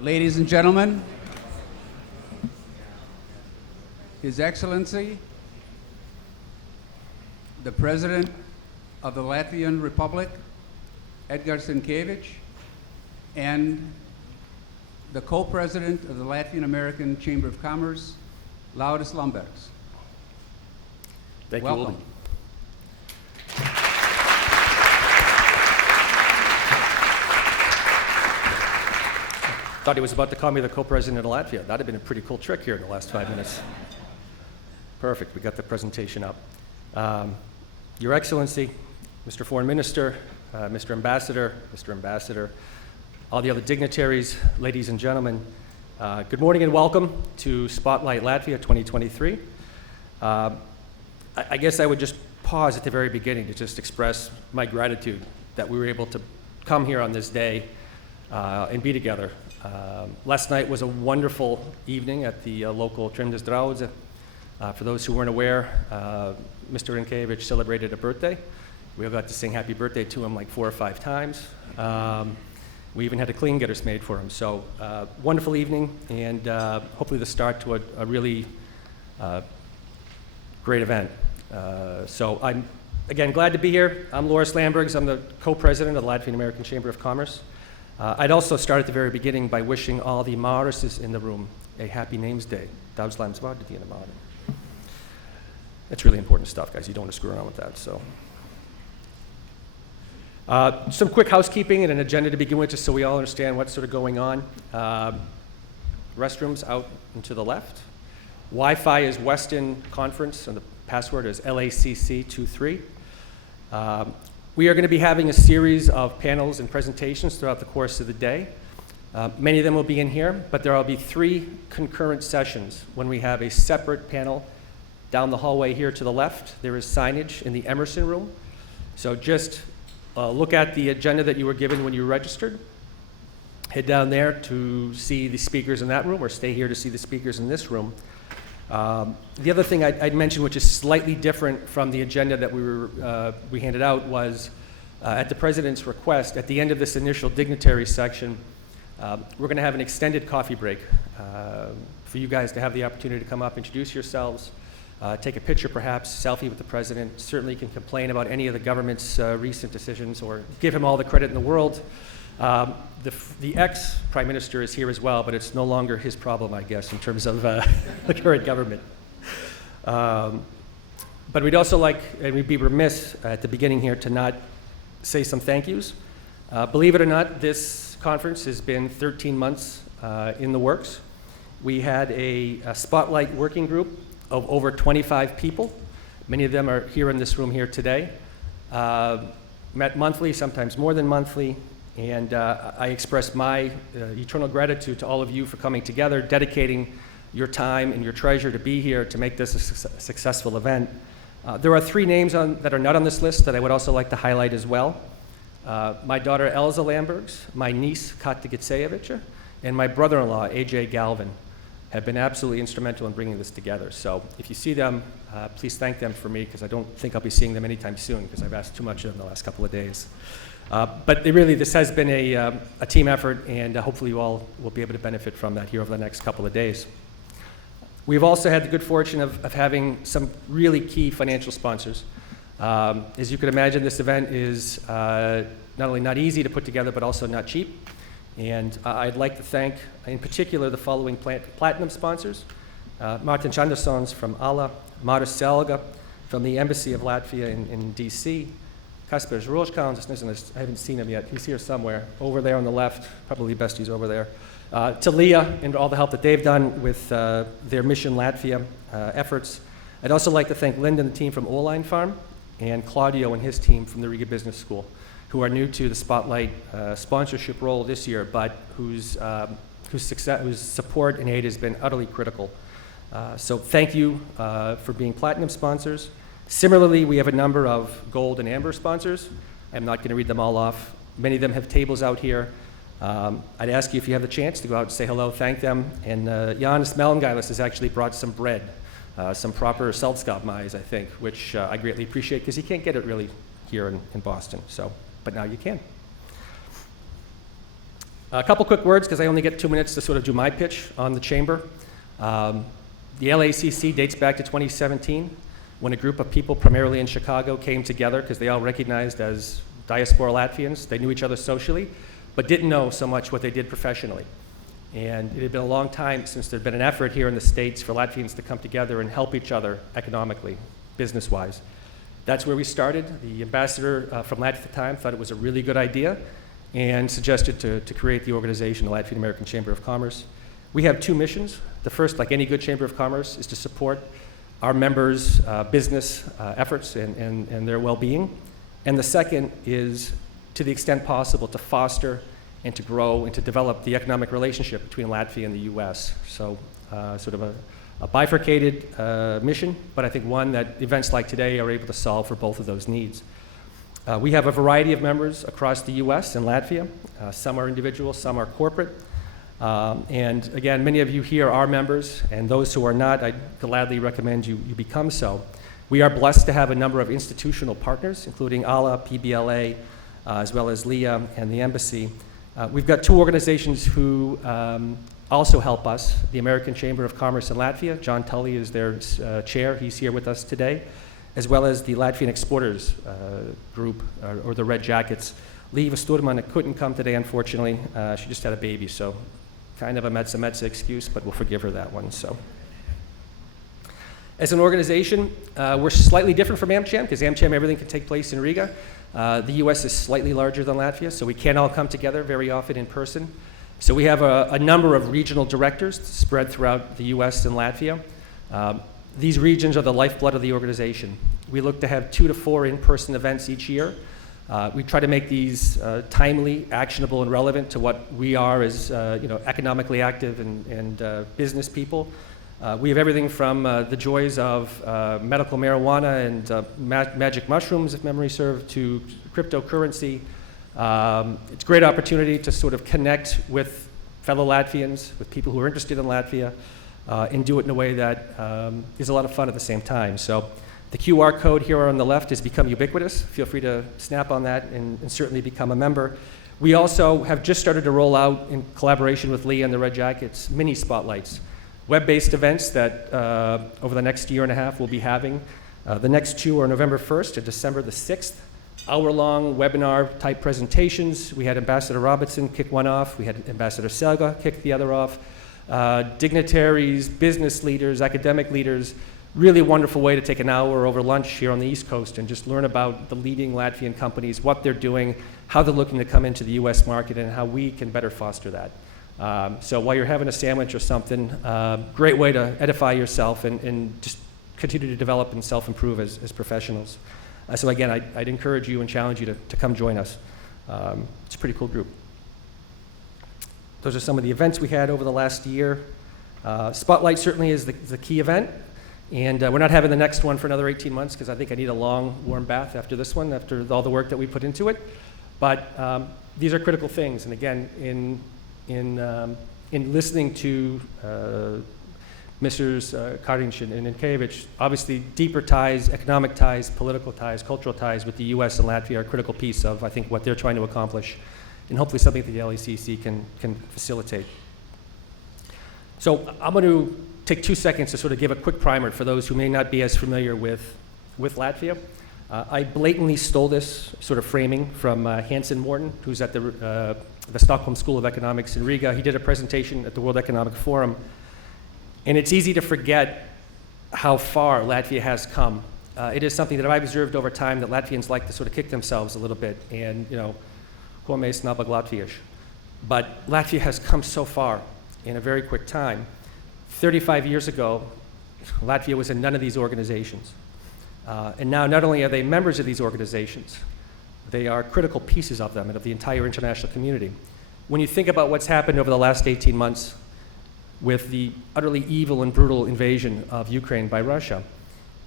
Ladies and gentlemen, His Excellency, the President of the Latvian Republic, Edgars Rinkēvičs, and the Co-President of the Latvian American Chamber of Commerce, Lauris Lambergs. Thank you, Welcome. Ulrich. Thought he was about to call me the co-president of Latvia. That'd have been a pretty cool trick here in the last 5 minutes. Perfect, we got the presentation up. Your Excellency, Mr. Foreign Minister, Mr. Ambassador, all the other dignitaries, ladies and gentlemen, good morning and welcome to Spotlight Latvia 2023. I guess I would just pause at the very beginning to just express my gratitude that we were able to come here on this day and be together. Last night was a wonderful evening at the local Trimdas Draudze. For those who weren't aware, Mr. Rinkēvičs celebrated a birthday. We all got to sing happy birthday to him like 4 or 5 times. We even had a clean getters made for him. So wonderful evening, and hopefully the start to a really great event. So I'm, again, glad to be here. I'm Lauris Lambergs. I'm the co-president of the Latvian American Chamber of Commerce. I'd also start at the very beginning by wishing all the Mārises in the room a happy Names Day. Daudz laimes vārdu diena, Māri. That's really important stuff, guys. You don't want to screw around with that. So, some quick housekeeping and an agenda to begin with, just so we all understand what's sort of going on. Restrooms out and to the left. Wi-Fi is Weston Conference, and the password is LACC23. We are going to be having a series of panels and presentations throughout the course of the day. Many of them will be in here, but there will be 3 concurrent sessions when we have a separate panel down the hallway here to the left. There is signage in the Emerson room. So just look at the agenda that you were given when you registered. Head down there to see the speakers in that room, or stay here to see the speakers in this room. The other thing I'd mention, which is slightly different from the agenda that we handed out, was at the President's request, at the end of this initial dignitary section, we're going to have an extended coffee break for you guys to have the opportunity to come up, introduce yourselves, take a picture perhaps, selfie with the President. Certainly can complain about any of the government's recent decisions or give him all the credit in the world. The ex-Prime Minister is here as well, but it's no longer his problem, I guess, in terms of the current government. But we'd also like, and we'd be remiss at the beginning here to not say some thank yous. Believe it or not, this conference has been 13 months in the works. We had a spotlight working group of over 25 people. Many of them are here in this room here today. Met monthly, sometimes more than monthly. And I express my eternal gratitude to all of you for coming together, dedicating your time and your treasure to be here to make this a successful event. There are 3 names that are not on this list that I would also like to highlight as well. My daughter Elza Lambergs, my niece Katja Gitsejevica, and my brother-in-law AJ Galvin have been absolutely instrumental in bringing this together. So if you see them, please thank them for me, because I don't think I'll be seeing them anytime soon, because I've asked too much of them the last couple of days. But this has been a team effort, and hopefully you all will be able to benefit from that here over the next couple of days. We've also had the good fortune of having some really key financial sponsors. As you can imagine, this event is not only not easy to put together, but also not cheap. And I'd like to thank, in particular, the following platinum sponsors. Martin Chandersons from ALA, Maris Selga from the Embassy of Latvia in DC, Kaspars Roškauns, I haven't seen him yet. He's here somewhere, over there on the left. Probably best he's over there. To Leah and all the help that they've done with their Mission Latvia efforts. I'd also like to thank Linda and the team from Oline Farm, and Claudio and his team from the Riga Business School, who are new to the Spotlight sponsorship role this year, but whose support and aid has been utterly critical. So thank you for being platinum sponsors. Similarly, we have a number of gold and amber sponsors. I'm not going to read them all off. Many of them have tables out here. I'd ask you, if you have the chance, to go out and say hello, thank them. And Jānis Melngailis has actually brought some bread, some proper seltskapmais, I think, which I greatly appreciate, because you can't get it really here in Boston. So, but now you can. A couple quick words, because I only get 2 minutes to sort of do my pitch on the chamber. The LACC dates back to 2017, when a group of people, primarily in Chicago, came together because they all recognized as diaspora Latvians. They knew each other socially, but didn't know so much what they did professionally. And it had been a long time since there had been an effort here in the States for Latvians to come together and help each other economically, business-wise. That's where we started. The ambassador from Latvia at the time thought it was a really good idea and suggested to create the organization, the Latvian American Chamber of Commerce. We have two missions. The first, like any good Chamber of Commerce, is to support our members' business efforts and their well-being. And the second is, to the extent possible, to foster and to grow and to develop the economic relationship between Latvia and the US. So sort of a bifurcated mission, but I think one that events like today are able to solve for both of those needs. We have a variety of members across the US and Latvia. Some are individual, some are corporate. And again, many of you here are members, and those who are not, I gladly recommend you become so. We are blessed to have a number of institutional partners, including ALA, PBLA, as well as LIA and the Embassy. We've got two organizations who also help us, the American Chamber of Commerce in Latvia. John Tully is their chair. He's here with us today, as well as the Latvian Exporters Group, or the Red Jackets. Lieva Sturmana couldn't come today, unfortunately. She just had a baby, so kind of a metza excuse, but we'll forgive her that one. So, as an organization, we're slightly different from AmCham, because AmCham, everything can take place in Riga. The US is slightly larger than Latvia, so we can't all come together very often in person. So we have a number of regional directors spread throughout the US and Latvia. These regions are the lifeblood of the organization. We look to have 2 to 4 in-person events each year. We try to make these timely, actionable, and relevant to what we are as economically active and business people. We have everything from the joys of medical marijuana and magic mushrooms, if memory serves, to cryptocurrency. It's a great opportunity to sort of connect with fellow Latvians, with people who are interested in Latvia, and do it in a way that is a lot of fun at the same time. So the QR code here on the left has become ubiquitous. Feel free to snap on that and certainly become a member. We also have just started to roll out, in collaboration with Lee and the Red Jackets, mini spotlights, web-based events that over the next year and a half we'll be having. The next two are November 1st and December the 6th. Hour-long webinar-type presentations. We had Ambassador Robertson kick one off. We had Ambassador Selga kick the other off. Dignitaries, business leaders, academic leaders. Really wonderful way to take an hour over lunch here on the East Coast and just learn about the leading Latvian companies, what they're doing, how they're looking to come into the US market, and how we can better foster that. So while you're having a sandwich or something, great way to edify yourself and just continue to develop and self-improve as professionals. So again, I'd encourage you and challenge you to come join us. It's a pretty cool group. Those are some of the events we had over the last year. Spotlight certainly is the key event. And we're not having the next one for another 18 months because I think I need a long, warm bath after this one, after all the work that we put into it. But these are critical things. And again, in listening to Mrs. Karinch and Inkevich, obviously deeper ties, economic ties, political ties, cultural ties with the US and Latvia are a critical piece of, I think, what they're trying to accomplish, and hopefully something that the LACC can facilitate. So I'm going to take 2 seconds to sort of give a quick primer for those who may not be as familiar with Latvia. I blatantly stole this sort of framing from Hansen Morton, who's at the Stockholm School of Economics in Riga. He did a presentation at the World Economic Forum. And it's easy to forget how far Latvia has come. It is something that I've observed over time, that Latvians like to sort of kick themselves a little bit and, ko mēs nabaga latvieši. But Latvia has come so far in a very quick time. 35 years ago, Latvia was in none of these organizations. And now not only are they members of these organizations, they are critical pieces of them and of the entire international community. When you think about what's happened over the last 18 months with the utterly evil and brutal invasion of Ukraine by Russia,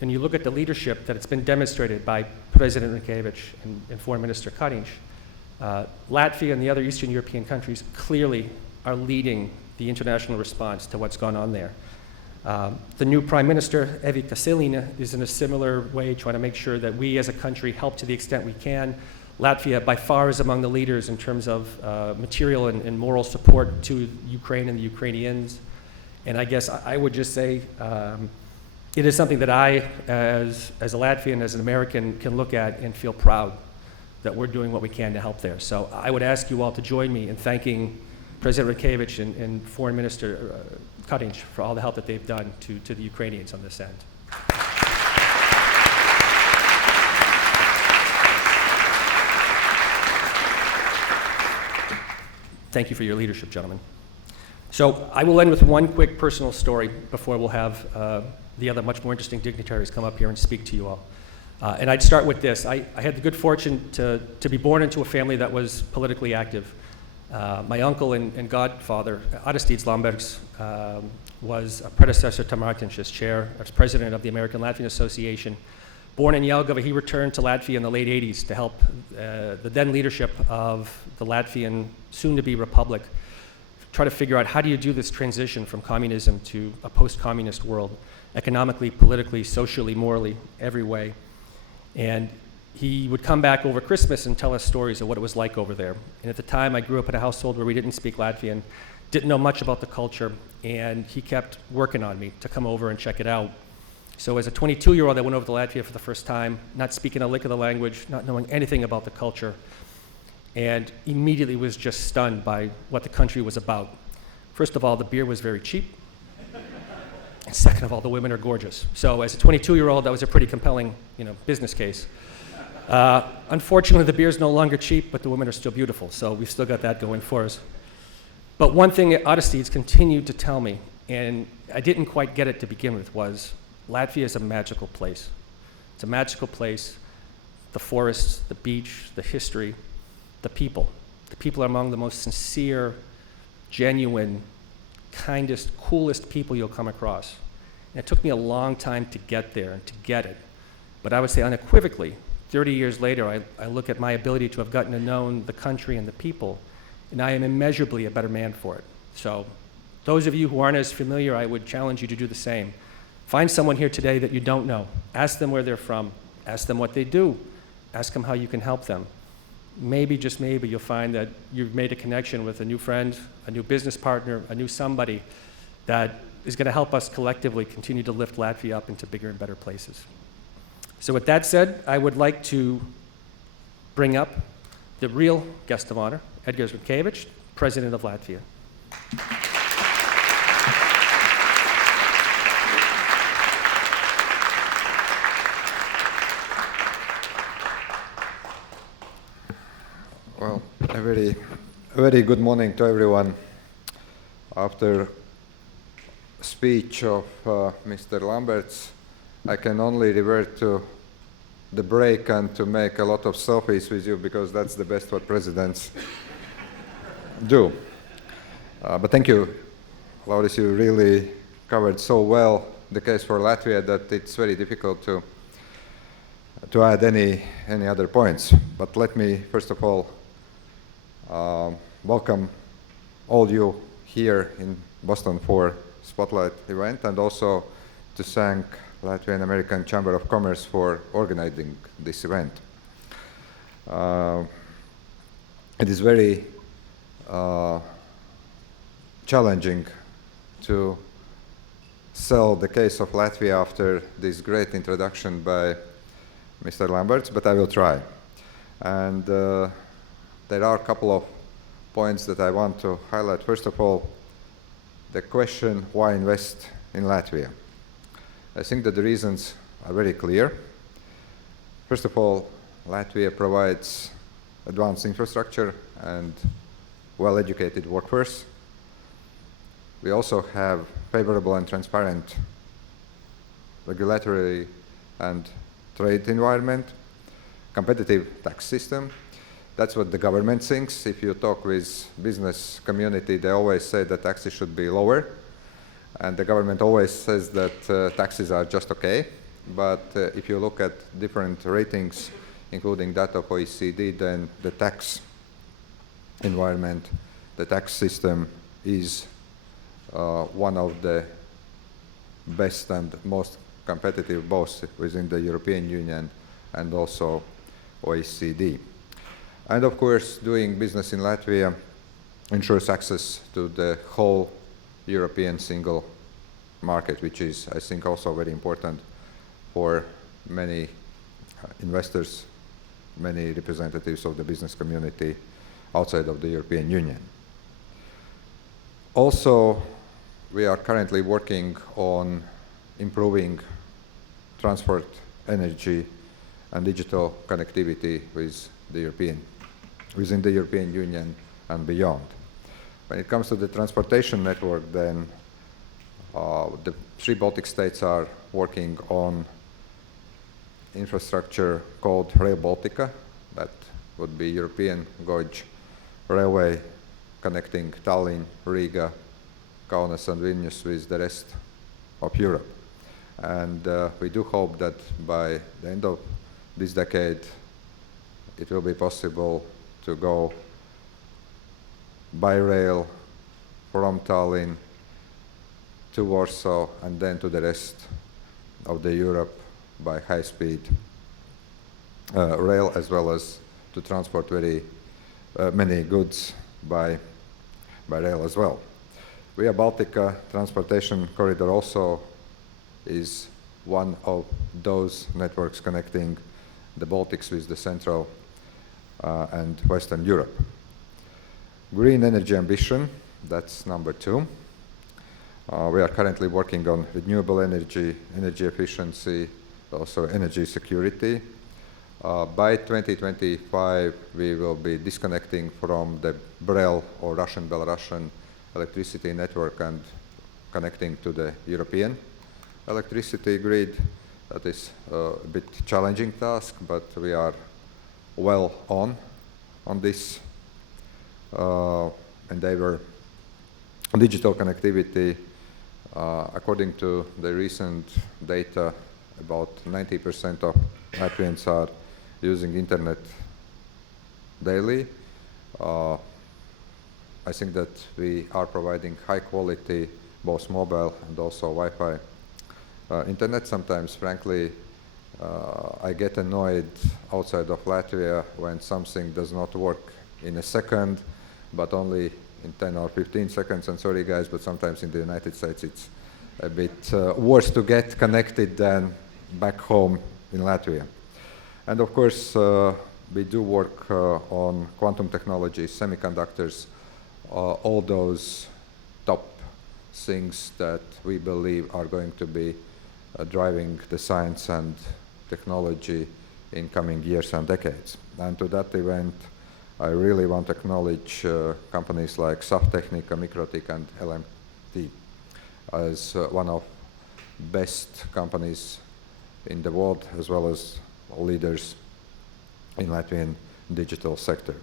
and you look at the leadership that it's been demonstrated by President Inkevich and Foreign Minister Karinch, Latvia and the other Eastern European countries clearly are leading the international response to what's gone on there. The new Prime Minister, Evi Kasilina, is in a similar way trying to make sure that we as a country help to the extent we can. Latvia by far is among the leaders in terms of material and moral support to Ukraine and the Ukrainians. And I guess I would just say it is something that I, as a Latvian, as an American, can look at and feel proud that we're doing what we can to help there. So I would ask you all to join me in thanking President Rinkevich and Foreign Minister Karinch for all the help that they've done to the Ukrainians on this end. Thank you for your leadership, gentlemen. So I will end with one quick personal story before we'll have the other much more interesting dignitaries come up here and speak to you all. And I'd start with this. I had the good fortune to be born into a family that was politically active. My uncle and godfather, Aristides Lamberts, was a predecessor to Martins as chair, as president of the American Latvian Association. Born in Jelgava, he returned to Latvia in the late 80s to help the then leadership of the Latvian soon-to-be republic try to figure out how do you do this transition from communism to a post-communist world, economically, politically, socially, morally, every way. And he would come back over Christmas and tell us stories of what it was like over there. And at the time, I grew up in a household where we didn't speak Latvian, didn't know much about the culture, and he kept working on me to come over and check it out. So as a 22-year-old, I went over to Latvia for the first time, not speaking a lick of the language, not knowing anything about the culture, and immediately was just stunned by what the country was about. First of all, the beer was very cheap. And second of all, the women are gorgeous. So as a 22-year-old, that was a pretty compelling, business case. Unfortunately, the beer is no longer cheap, but the women are still beautiful. So we've still got that going for us. But one thing that Aristides continued to tell me, and I didn't quite get it to begin with, was Latvia is a magical place. It's a magical place. The forests, the beach, the history, the people. The people are among the most sincere, genuine, kindest, coolest people you'll come across. And it took me a long time to get there and to get it. But I would say unequivocally, 30 years later, I look at my ability to have gotten to know the country and the people, and I am immeasurably a better man for it. So those of you who aren't as familiar, I would challenge you to do the same. Find someone here today that you don't know. Ask them where they're from. Ask them what they do. Ask them how you can help them. Maybe, just maybe, you'll find that you've made a connection with a new friend, a new business partner, a new somebody that is going to help us collectively continue to lift Latvia up into bigger and better places. So with that said, I would like to bring up the real guest of honor, Edgars Rinkevich, President of Latvia. Well, a very good morning to everyone. After speech of Mr. Lamberts, I can only revert to the break and to make a lot of selfies with you, because that's the best what presidents do. But thank you, Lauris, you really covered so well the case for Latvia that it's very difficult to add any other points. But let me first of all welcome all you here in Boston for Spotlight event, and also to thank Latvian American Chamber of Commerce for organizing this event. It is very challenging to sell the case of Latvia after this great introduction by Mr. Lamberts, but I will try. And there are a couple of points that I want to highlight. First of all, the question, why invest in Latvia? I think that the reasons are very clear. First of all, Latvia provides advanced infrastructure and well-educated workforce. We also have favorable and transparent regulatory and trade environment, competitive tax system. That's what the government thinks. If you talk with business community, they always say that taxes should be lower. And the government always says that taxes are just okay. But if you look at different ratings, including that of OECD, then the tax environment, the tax system is one of the best and most competitive both within the European Union and also OECD. And of course, doing business in Latvia ensures access to the whole European single market, which is, I think, also very important for many investors, many representatives of the business community outside of the European Union. Also, we are currently working on improving transport, energy, and digital connectivity within the European Union and beyond. When it comes to the transportation network, then the 3 Baltic states are working on infrastructure called Rail Baltica. That would be European gauge railway connecting Tallinn, Riga, Kaunas, and Vilnius with the rest of Europe. And we do hope that by the end of this decade, it will be possible to go by rail from Tallinn to Warsaw and then to the rest of the Europe by high-speed rail, as well as to transport very many goods by rail as well. Via Baltica transportation corridor also is one of those networks connecting the Baltics with the Central and Western Europe. Green energy ambition, that's number 2. We are currently working on renewable energy, energy efficiency, also energy security. By 2025, we will be disconnecting from the BREL or Russian-Belarusian electricity network and connecting to the European electricity grid. That is a bit challenging task, but we are well on this endeavor. Digital connectivity, according to the recent data, about 90% of Latvians are using internet daily. I think that we are providing high quality, both mobile and also Wi-Fi internet. Sometimes, frankly, I get annoyed outside of Latvia when something does not work in a second, but only in 10 or 15 seconds. And sorry guys, but sometimes in the United States it's a bit worse to get connected than back home in Latvia. And of course, we do work on quantum technology, semiconductors, all those top things that we believe are going to be driving the science and technology in coming years and decades. And to that event, I really want to acknowledge companies like Saftechnica, Mikrotik, and LMT as one of best companies in the world, as well as leaders in Latvian digital sector.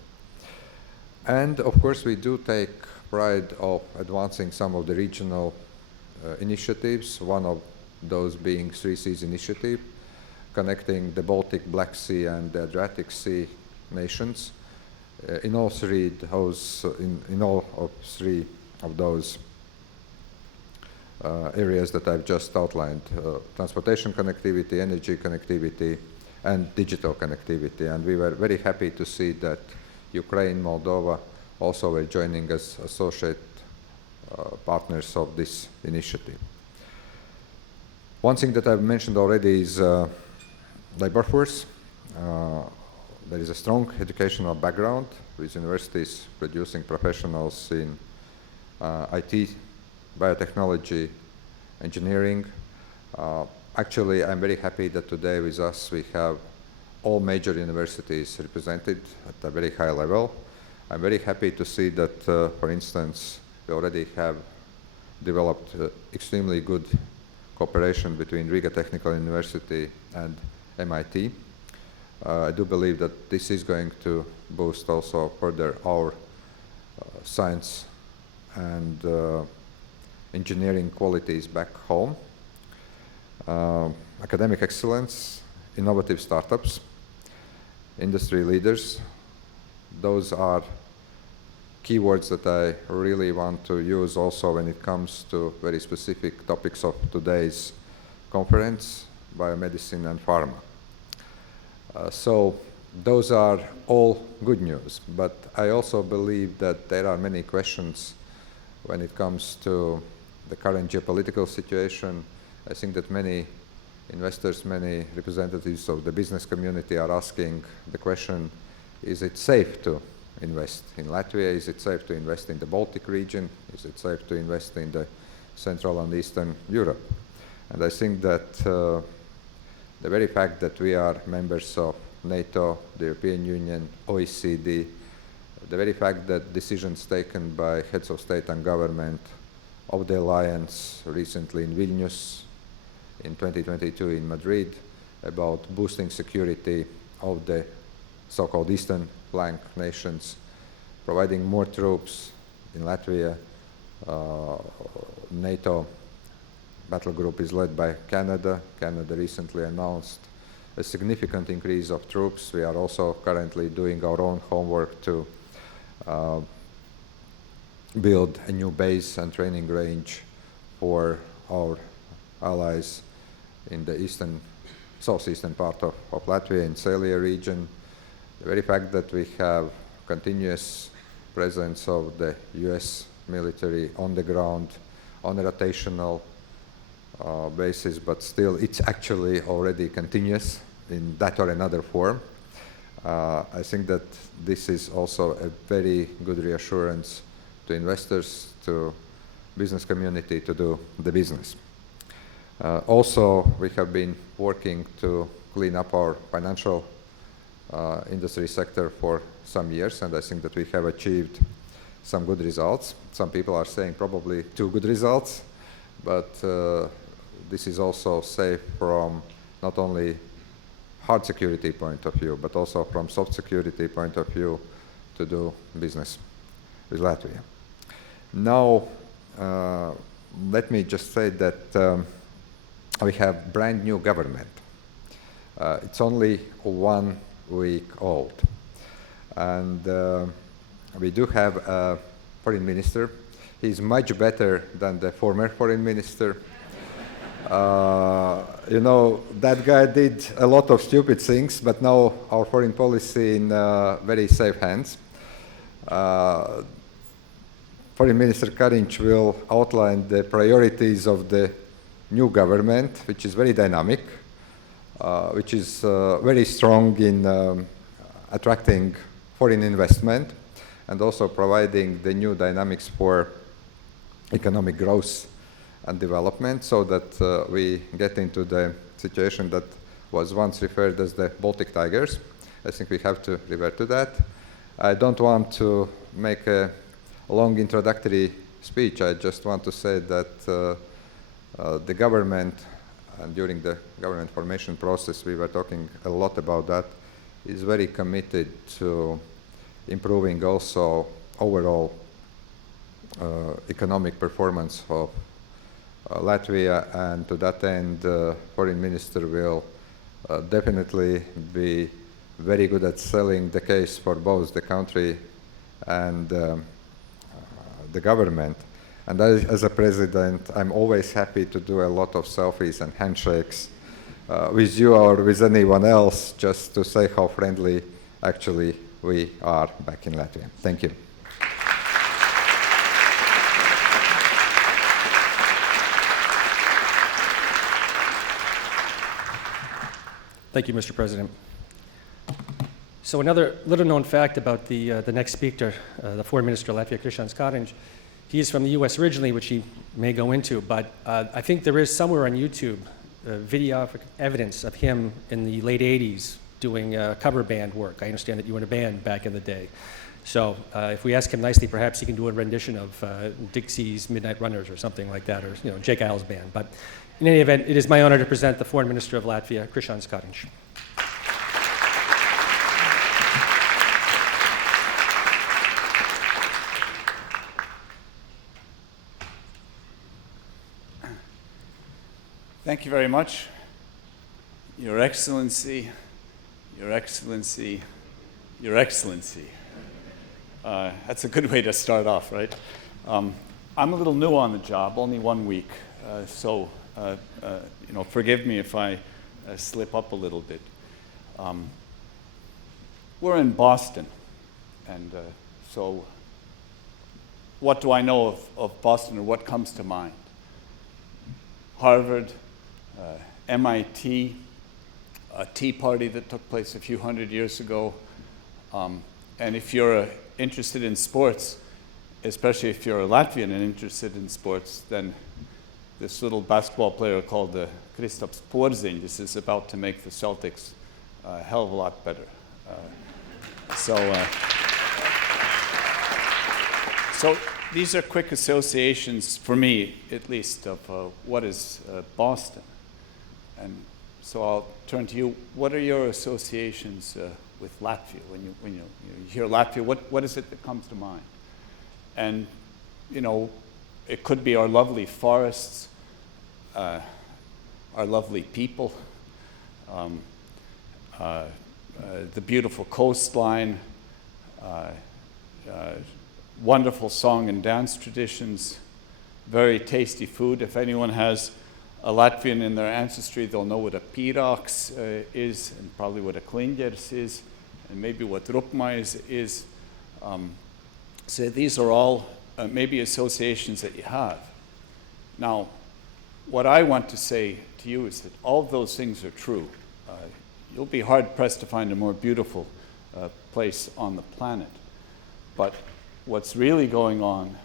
And of course, we do take pride of advancing some of the regional initiatives, one of those being 3Seas initiative, connecting the Baltic, Black Sea, and the Adriatic Sea nations. In all three of those areas that I've just outlined, transportation connectivity, energy connectivity, and digital connectivity. And we were very happy to see that Ukraine, Moldova also were joining as associate partners of this initiative. One thing that I've mentioned already is labor force. There is a strong educational background with universities producing professionals in IT, biotechnology, engineering. Actually, I'm very happy that today with us we have all major universities represented at a very high level. I'm very happy to see that, for instance, we already have developed extremely good cooperation between Riga Technical University and MIT. I do believe that this is going to boost also further our science and engineering qualities back home. Academic excellence, innovative startups, industry leaders, those are keywords that I really want to use also when it comes to very specific topics of today's conference, biomedicine and pharma. So those are all good news, but I also believe that there are many questions when it comes to the current geopolitical situation. I think that many investors, many representatives of the business community are asking the question, is it safe to invest in Latvia? Is it safe to invest in the Baltic region? Is it safe to invest in the Central and Eastern Europe? And I think that the very fact that we are members of NATO, the European Union, OECD, the very fact that decisions taken by heads of state and government of the alliance recently in Vilnius, in 2022 in Madrid, about boosting security of the so-called Eastern flank nations, providing more troops in Latvia. NATO battle group is led by Canada. Canada recently announced a significant increase of troops. We are also currently doing our own homework to build a new base and training range for our allies in the southeastern part of Latvia, in Celia region. The very fact that we have continuous presence of the US military on the ground on a rotational basis, but still it's actually already continuous in that or another form. I think that this is also a very good reassurance to investors, to business community to do the business. Also, we have been working to clean up our financial industry sector for some years, and I think that we have achieved some good results. Some people are saying probably too good results, but this is also safe from not only hard security point of view, but also from soft security point of view to do business with Latvia. Now, let me just say that we have brand new government. It's only 1 week old. And we do have a foreign minister. He's much better than the former foreign minister. You know, that guy did a lot of stupid things, but now our foreign policy in very safe hands. Foreign Minister Kariņš will outline the priorities of the new government, which is very dynamic, which is very strong in attracting foreign investment and also providing the new dynamics for economic growth and development, so that we get into the situation that was once referred as the Baltic Tigers. I think we have to revert to that. I don't want to make a long introductory speech. I just want to say that the government, and during the government formation process we were talking a lot about that, is very committed to improving also overall economic performance of Latvia, and to that end Foreign Minister will definitely be very good at selling the case for both the country and the government. And as a president, I'm always happy to do a lot of selfies and handshakes with you or with anyone else, just to say how friendly actually we are back in Latvia. Thank you. Thank you, Mr. President. So another little-known fact about the next speaker, the Foreign Minister of Latvia, Krišjāns Kariņš. He is from the U.S. originally, which he may go into, but I think there is somewhere on YouTube video evidence of him in the late 80s doing cover band work. I understand that you were in a band back in the day. So if we ask him nicely, perhaps he can do a rendition of Dixie's Midnight Runners or something like that, or Jake Isles Band. But in any event, it is my honor to present the Foreign Minister of Latvia, Krišjāns Kariņš. Thank you very much. Your Excellency, Your Excellency, Your Excellency. That's a good way to start off, right? I'm a little new on the job, only 1 week, so forgive me if I slip up a little bit. we're in Boston, and so what do I know of Boston, or what comes to mind? Harvard, MIT, a Tea Party that took place a few hundred years ago. And if you're interested in sports, especially if you're a Latvian and interested in sports, then this little basketball player called Kristaps Porzingis is about to make the Celtics a hell of a lot better. So these are quick associations, for me at least, of what is Boston. And so I'll turn to you. What are your associations with Latvia? When you hear Latvia, what is it that comes to mind? And, you know, it could be our lovely forests, our lovely people, the beautiful coastline, wonderful song and dance traditions, very tasty food. If anyone has a Latvian in their ancestry, they'll know what a pirāgs is, and probably what a kliņģeris is, and maybe what rupmaize is. So these are all maybe associations that you have. Now, what I want to say to you is that all of those things are true. You'll be hard-pressed to find a more beautiful place on the planet. But what's really going on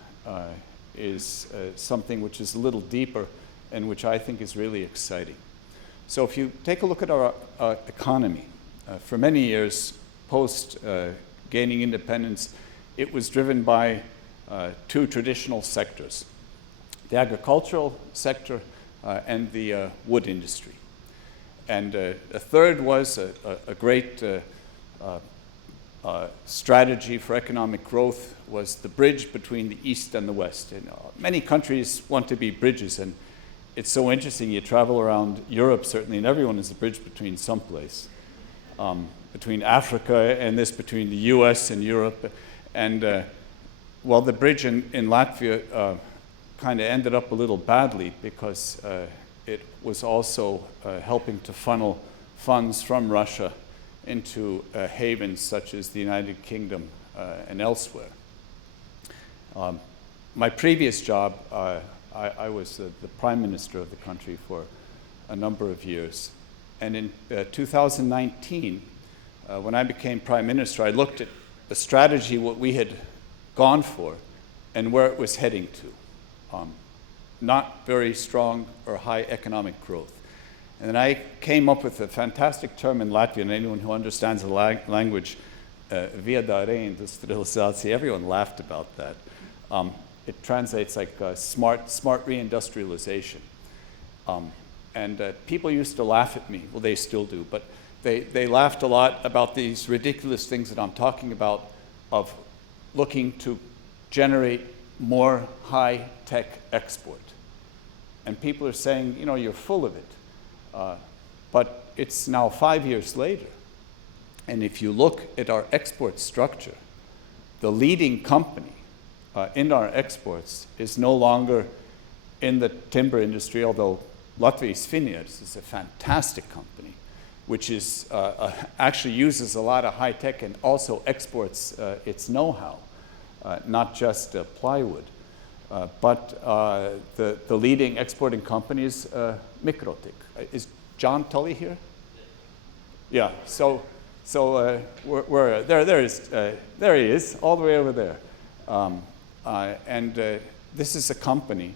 is something which is a little deeper and which I think is really exciting. So if you take a look at our economy, for many years, post gaining independence, it was driven by two traditional sectors, the agricultural sector and the wood industry. And a third was a great strategy for economic growth was the bridge between the East and the West. And many countries want to be bridges, and it's so interesting. You travel around Europe, certainly, and everyone is a bridge between someplace, between Africa and this, between the US and Europe. And well, the bridge in Latvia kind of ended up a little badly because it was also helping to funnel funds from Russia into havens such as the United Kingdom and elsewhere. My previous job, I was the Prime Minister of the country for a number of years. And in 2019, when I became Prime Minister, I looked at the strategy, what we had gone for, and where it was heading to. Not very strong or high economic growth. And then I came up with a fantastic term in Latvian. Anyone who understands the language, viedā reindustrializācija, everyone laughed about that. It translates like smart reindustrialization. And people used to laugh at me. Well, they still do, but they laughed a lot about these ridiculous things that I'm talking about of looking to generate more high-tech export. And people are saying, you know, you're full of it. But it's now 5 years later. And if you look at our export structure, the leading company in our exports is no longer in the timber industry, although Latvijas Finieris is a fantastic company, which is actually uses a lot of high tech and also exports its know-how, not just plywood. But the leading exporting company is Mikrotik. Is John Tully here? Yeah. So we're there he is, all the way over there. And this is a company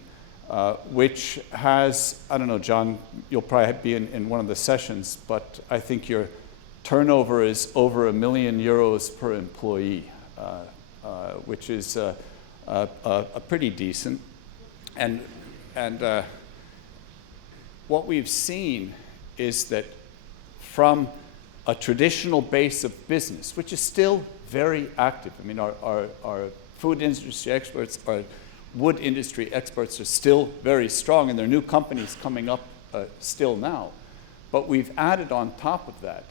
which has, I don't know, John, you'll probably be in one of the sessions, but I think your turnover is over €1 million per employee, which is pretty decent. And what we've seen is that from a traditional base of business, which is still very active. I mean, our food industry experts, our wood industry experts are still very strong, and there are new companies coming up still now. But we've added on top of that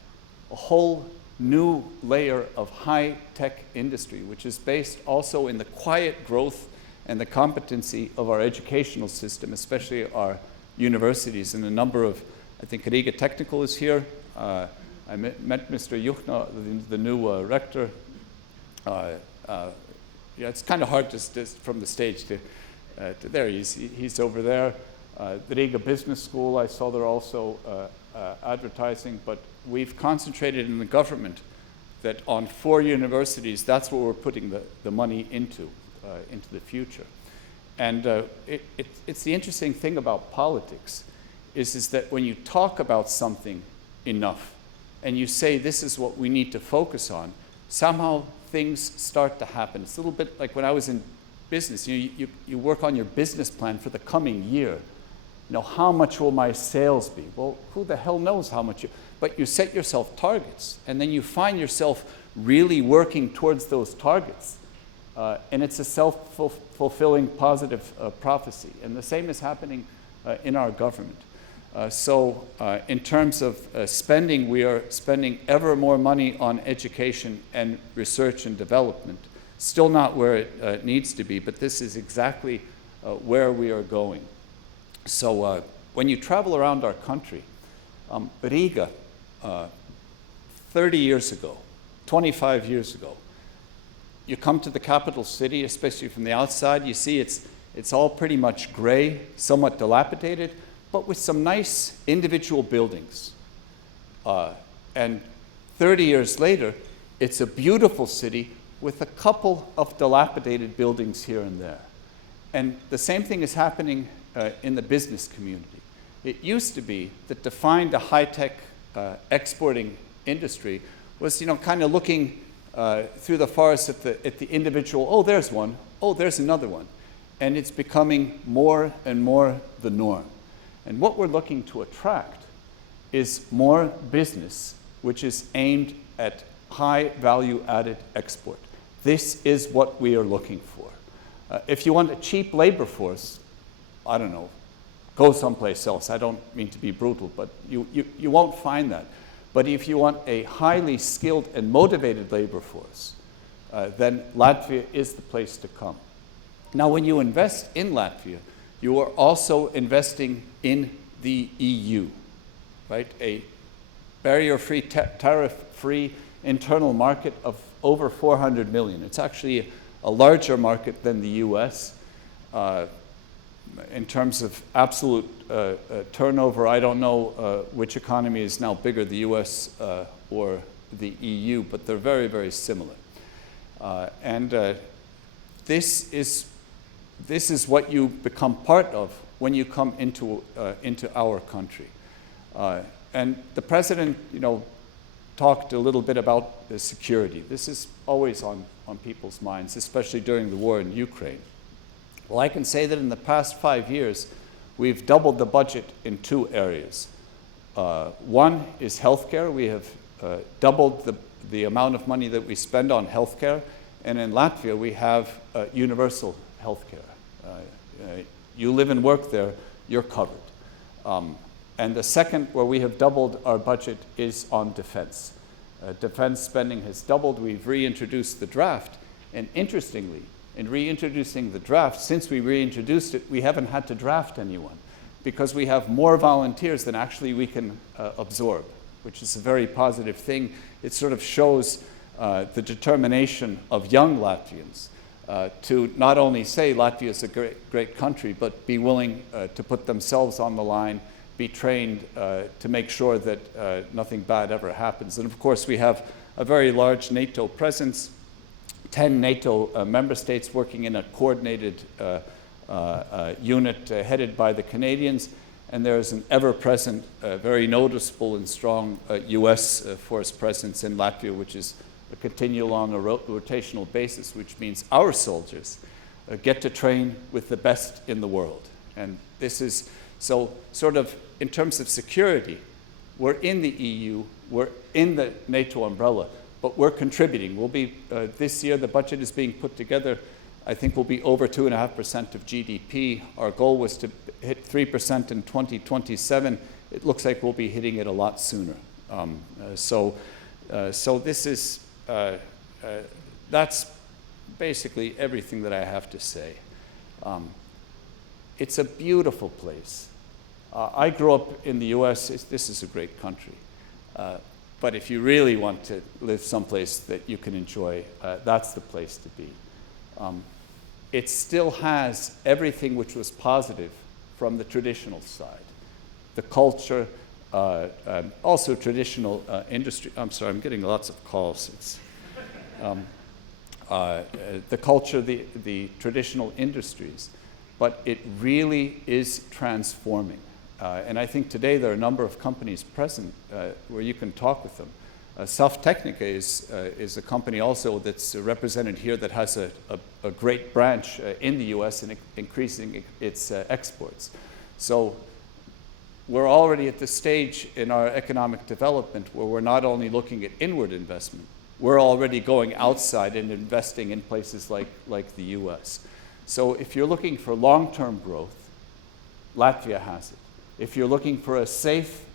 a whole new layer of high-tech industry, which is based also in the quiet growth and the competency of our educational system, especially our universities. And a number of, I think Riga Technical is here. I met Mr. Juchna, the new rector. Yeah, it's kind of hard just from the stage to there. He's over there. The Riga Business School, I saw they're also advertising, but we've concentrated in the government that on 4 universities, that's what we're putting the money into the future. And it's the interesting thing about politics is that when you talk about something enough and you say this is what we need to focus on, somehow things start to happen. It's a little bit like when I was in business. You work on your business plan for the coming year. You know, how much will my sales be? Well, who the hell knows how much but you set yourself targets, and then you find yourself really working towards those targets. And it's a self-fulfilling positive prophecy. And the same is happening in our government. So in terms of spending, we are spending ever more money on education and research and development. Still not where it needs to be, but this is exactly where we are going. So when you travel around our country, Riga, 30 years ago, 25 years ago, you come to the capital city, especially from the outside, you see it's all pretty much gray, somewhat dilapidated, but with some nice individual buildings. And 30 years later, it's a beautiful city with a couple of dilapidated buildings here and there. And the same thing is happening in the business community. It used to be that to find a high-tech exporting industry was, kind of looking through the forest at the individual, oh, there's one, oh, there's another one. And it's becoming more and more the norm. And what we're looking to attract is more business, which is aimed at high value added export. This is what we are looking for. If you want a cheap labor force, I don't know, go someplace else. I don't mean to be brutal, but you won't find that. But if you want a highly skilled and motivated labor force, then Latvia is the place to come. Now, when you invest in Latvia, you are also investing in the EU, right? A barrier-free, tariff-free internal market of over 400 million. It's actually a larger market than the US. In terms of absolute turnover, I don't know which economy is now bigger, the US or the EU, but they're very, very similar. This is what you become part of when you come into our country. And the president, talked a little bit about the security. This is always on people's minds, especially during the war in Ukraine. Well, I can say that in the past 5 years, we've doubled the budget in 2 areas. One is healthcare. We have doubled the amount of money that we spend on healthcare. And in Latvia, we have universal healthcare. You live and work there, you're covered. And the second, where we have doubled our budget, is on defense. Defense spending has doubled. We've reintroduced the draft. And interestingly, in reintroducing the draft, since we reintroduced it, we haven't had to draft anyone because we have more volunteers than actually we can absorb, which is a very positive thing. It sort of shows the determination of young Latvians to not only say Latvia is a great country, but be willing to put themselves on the line, be trained to make sure that nothing bad ever happens. And of course, we have a very large NATO presence, 10 NATO member states working in a coordinated unit headed by the Canadians, and there is an ever-present, very noticeable and strong US force presence in Latvia, which is continual on a rotational basis, which means our soldiers get to train with the best in the world. And this is, so sort of in terms of security, we're in the EU, we're in the NATO umbrella, but we're contributing. We'll be, this year the budget is being put together, I think we'll be over 2.5% of GDP. Our goal was to hit 3% in 2027. It looks like we'll be hitting it a lot sooner. So this is, that's basically everything that I have to say. It's a beautiful place. I grew up in the US. This is a great country. But if you really want to live someplace that you can enjoy, that's the place to be. It still has everything which was positive from the traditional side. The culture, also traditional industry. I'm sorry, I'm getting lots of calls. It's, the culture, the traditional industries. But it really is transforming. And I think today there are a number of companies present where you can talk with them. Softechnica is a company also that's represented here that has a great branch in the US and increasing its exports. So we're already at the stage in our economic development where we're not only looking at inward investment, we're already going outside and investing in places like the US. So if you're looking for long-term growth, Latvia has it. If you're looking for a safe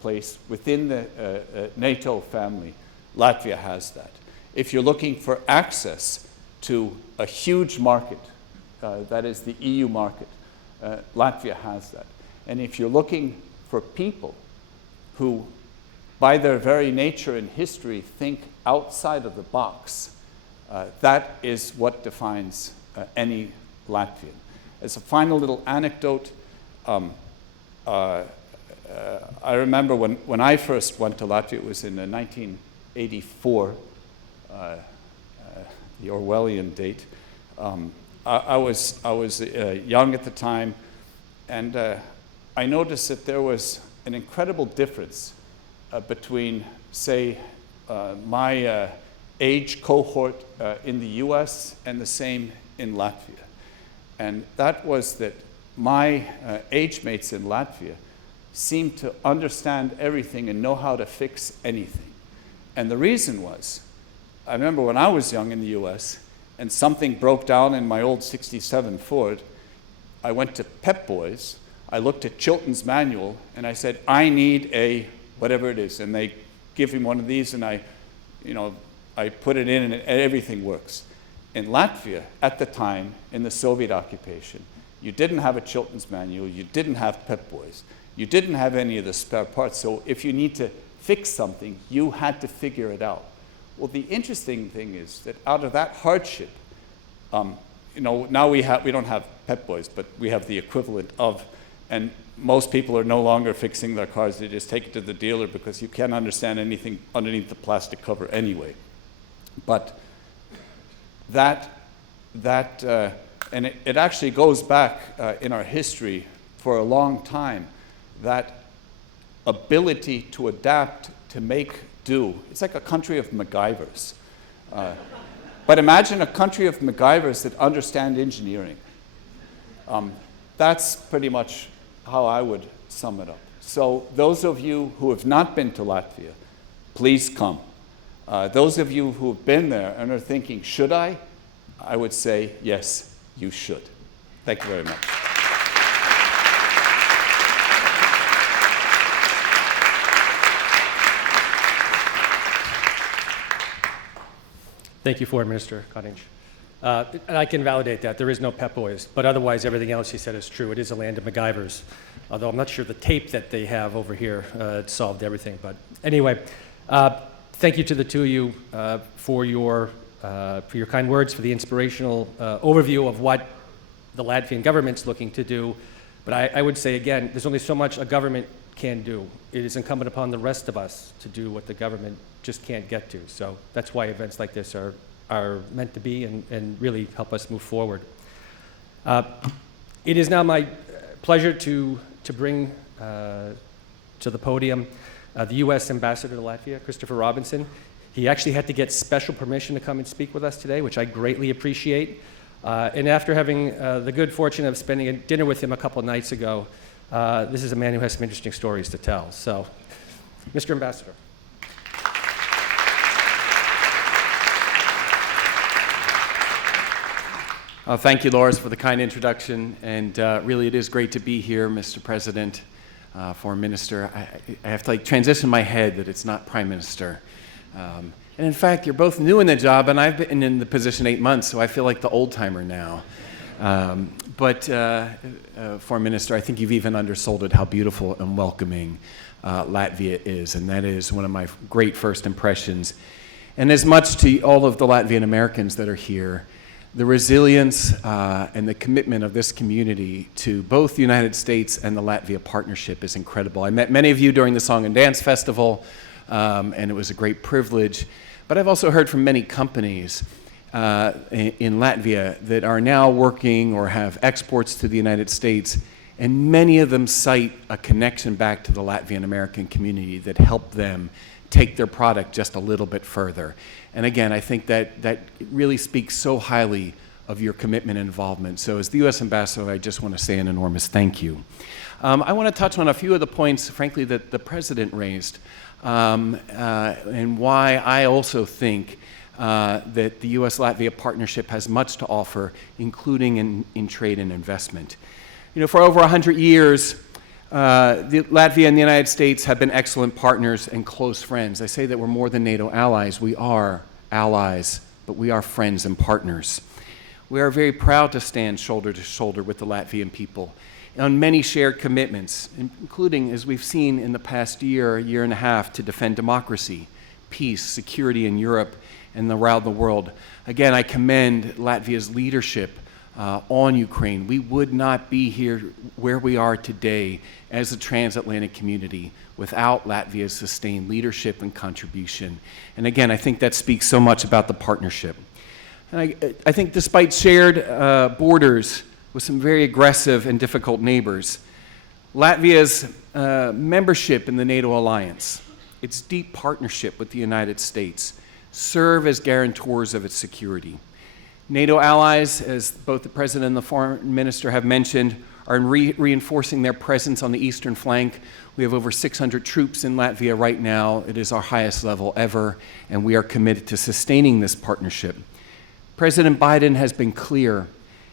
place within the NATO family, Latvia has that. If you're looking for access to a huge market, that is the EU market, Latvia has that. And if you're looking for people who, by their very nature and history, think outside of the box, that is what defines any Latvian. As a final little anecdote, I remember when I first went to Latvia, it was in 1984, the Orwellian date. I was young at the time, and I noticed that there was an incredible difference between, say, my age cohort in the US and the same in Latvia. And that was that my age mates in Latvia seemed to understand everything and know how to fix anything. And the reason was, I remember when I was young in the US and something broke down in my old 67 Ford, I went to Pep Boys, I looked at Chilton's manual, and I said, I need a whatever it is. And they give him one of these, and I put it in, and everything works. In Latvia, at the time, in the Soviet occupation, you didn't have a Chilton's manual, you didn't have Pep Boys, you didn't have any of the spare parts, so if you need to fix something, you had to figure it out. Well, the interesting thing is that out of that hardship, now we don't have Pep Boys, but we have the equivalent of, and most people are no longer fixing their cars, they just take it to the dealer because you can't understand anything underneath the plastic cover anyway. But and it actually goes back in our history for a long time, that ability to adapt, to make do. It's like a country of MacGyvers. But imagine a country of MacGyvers that understand engineering. That's pretty much how I would sum it up. So those of you who have not been to Latvia, please come. Those of you who have been there and are thinking, should I would say, yes, you should. Thank you very much. Thank you, Foreign Minister Koninch. And I can validate that. There is no Pep Boys, but otherwise everything else he said is true. It is a land of MacGyvers, although I'm not sure the tape that they have over here solved everything. But anyway, thank you to the two of you for your kind words, for the inspirational overview of what the Latvian government's looking to do. But I would say, again, there's only so much a government can do. It is incumbent upon the rest of us to do what the government just can't get to. So that's why events like this are meant to be and really help us move forward. It is now my pleasure to bring to the podium the U.S. Ambassador to Latvia, Christopher Robinson. He actually had to get special permission to come and speak with us today, which I greatly appreciate. And after having the good fortune of spending a dinner with him a couple nights ago, this is a man who has some interesting stories to tell. So, Mr. Ambassador. Thank you, Loris, for the kind introduction. And really, it is great to be here, Mr. President, Foreign Minister. I have to transition my head that it's not Prime Minister. And in fact, you're both new in the job, and I've been in the position 8 months, so I feel like the old timer now. Foreign Minister, I think you've even undersold it how beautiful and welcoming Latvia is, and that is one of my great first impressions. And as much to all of the Latvian Americans that are here, the resilience and the commitment of this community to both the United States and the Latvia partnership is incredible. I met many of you during the Song and Dance Festival, and it was a great privilege. But I've also heard from many companies in Latvia that are now working or have exports to the United States, and many of them cite a connection back to the Latvian American community that helped them take their product just a little bit further. And again, I think that really speaks so highly of your commitment and involvement. So as the U.S. Ambassador, I just want to say an enormous thank you. I want to touch on a few of the points, frankly, that the President raised, and why I also think that the U.S.-Latvia partnership has much to offer, including in trade and investment. You know, for over 100 years, Latvia and the United States have been excellent partners and close friends. I say that we're more than NATO allies. We are allies, but we are friends and partners. We are very proud to stand shoulder to shoulder with the Latvian people on many shared commitments, including, as we've seen in the past year and a half, to defend democracy, peace, security in Europe and around the world. Again, I commend Latvia's leadership on Ukraine. We would not be here where we are today as a transatlantic community without Latvia's sustained leadership and contribution. And again, I think that speaks so much about the partnership. And I think despite shared borders with some very aggressive and difficult neighbors, Latvia's membership in the NATO alliance, its deep partnership with the United States, serve as guarantors of its security. NATO allies, as both the President and the Foreign Minister have mentioned, are reinforcing their presence on the eastern flank. We have over 600 troops in Latvia right now. It is our highest level ever, and we are committed to sustaining this partnership. President Biden has been clear,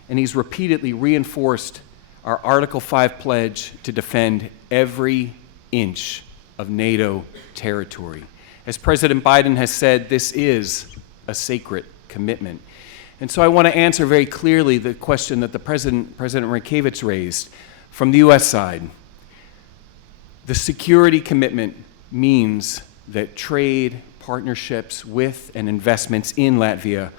and he's repeatedly reinforced our Article 5 pledge to defend every inch of NATO territory. As President Biden has said, this is a sacred commitment. And so I want to answer very clearly the question that President Reykjavik raised from the U.S. side. The security commitment means that trade, partnerships with, and investments in Latvia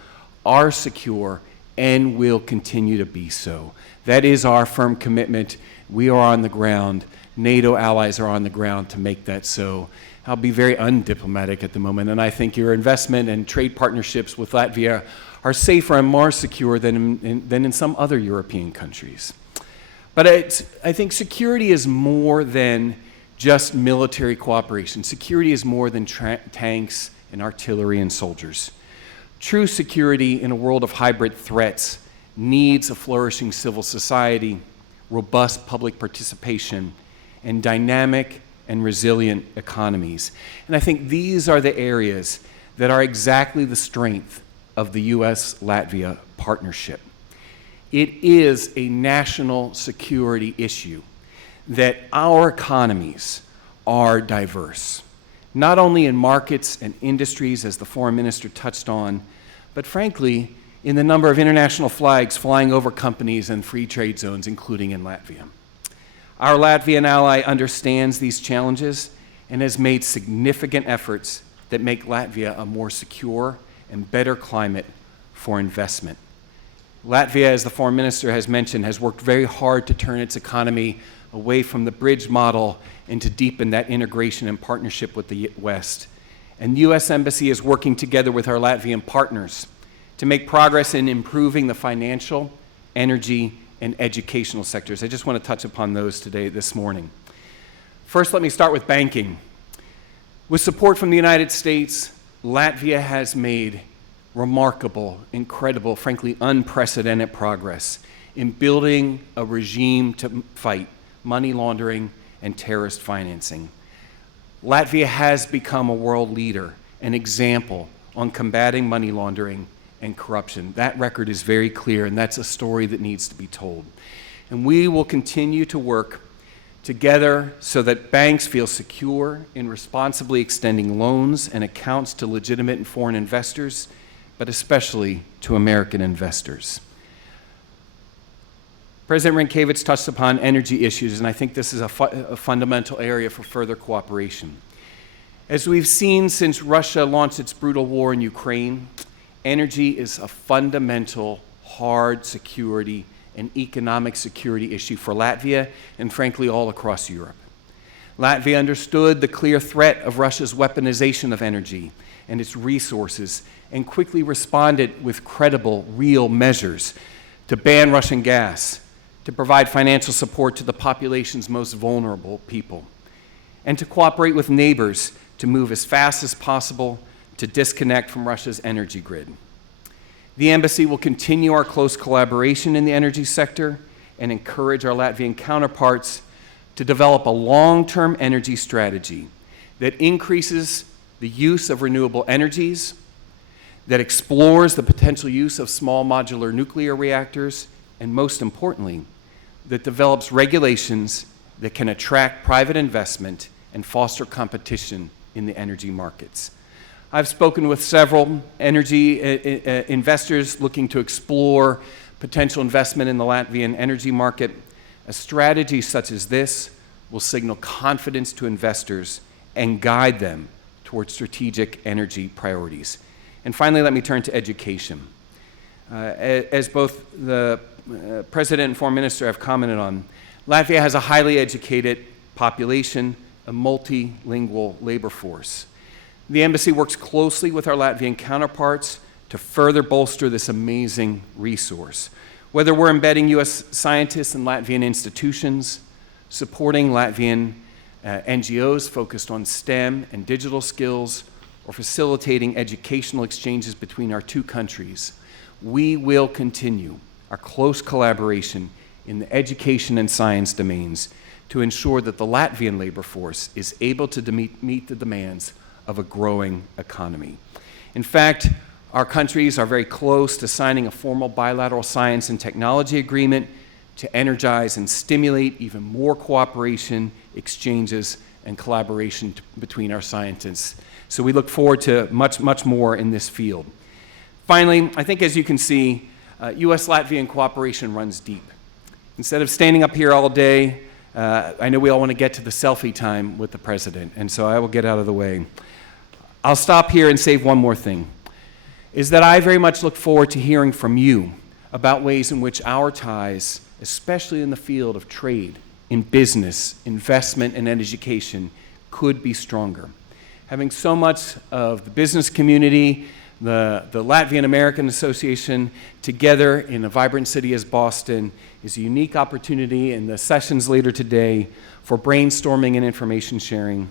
are secure and will continue to be so. That is our firm commitment. We are on the ground. NATO allies are on the ground to make that so. I'll be very undiplomatic at the moment, and I think your investment and trade partnerships with Latvia are safer and more secure than in some other European countries. But I think security is more than just military cooperation. Security is more than tanks and artillery and soldiers. True security in a world of hybrid threats needs a flourishing civil society, robust public participation, and dynamic and resilient economies. And I think these are the areas that are exactly the strength of the U.S.-Latvia partnership. It is a national security issue that our economies are diverse, not only in markets and industries, as the Foreign Minister touched on, but frankly, in the number of international flags flying over companies and free trade zones, including in Latvia. Our Latvian ally understands these challenges and has made significant efforts that make Latvia a more secure and better climate for investment. Latvia, as the Foreign Minister has mentioned, has worked very hard to turn its economy away from the bridge model and to deepen that integration and partnership with the West. And the U.S. Embassy is working together with our Latvian partners to make progress in improving the financial, energy, and educational sectors. I just want to touch upon those this morning. First, let me start with banking. With support from the United States, Latvia has made remarkable, incredible, frankly unprecedented progress in building a regime to fight money laundering and terrorist financing. Latvia has become a world leader, an example on combating money laundering and corruption. That record is very clear, and that's a story that needs to be told. And we will continue to work together so that banks feel secure in responsibly extending loans and accounts to legitimate and foreign investors, but especially to American investors. President Rinkevich touched upon energy issues, and I think this is a fundamental area for further cooperation. As we've seen since Russia launched its brutal war in Ukraine, energy is a fundamental, hard security and economic security issue for Latvia and, frankly, all across Europe. Latvia understood the clear threat of Russia's weaponization of energy and its resources and quickly responded with credible, real measures to ban Russian gas, to provide financial support to the population's most vulnerable people, and to cooperate with neighbors to move as fast as possible to disconnect from Russia's energy grid. The Embassy will continue our close collaboration in the energy sector and encourage our Latvian counterparts to develop a long-term energy strategy that increases the use of renewable energies, that explores the potential use of small modular nuclear reactors, and most importantly, that develops regulations that can attract private investment and foster competition in the energy markets. I've spoken with several energy investors looking to explore potential investment in the Latvian energy market. A strategy such as this will signal confidence to investors and guide them towards strategic energy priorities. And finally, let me turn to education. As both the President and Foreign Minister have commented on, Latvia has a highly educated population, a multilingual labor force. The Embassy works closely with our Latvian counterparts to further bolster this amazing resource. Whether we're embedding U.S. scientists in Latvian institutions, supporting Latvian NGOs focused on STEM and digital skills, or facilitating educational exchanges between our two countries, we will continue our close collaboration in the education and science domains to ensure that the Latvian labor force is able to meet the demands of a growing economy. In fact, our countries are very close to signing a formal bilateral science and technology agreement to energize and stimulate even more cooperation, exchanges, and collaboration between our scientists. So we look forward to much, much more in this field. Finally, I think as you can see, U.S.-Latvian cooperation runs deep. Instead of standing up here all day, I know we all want to get to the selfie time with the President, and so I will get out of the way. I'll stop here and say one more thing, is that I very much look forward to hearing from you about ways in which our ties, especially in the field of trade, in business, investment, and education, could be stronger. Having so much of the business community, the Latvian American Association together in a vibrant city as Boston is a unique opportunity in the sessions later today for brainstorming and information sharing.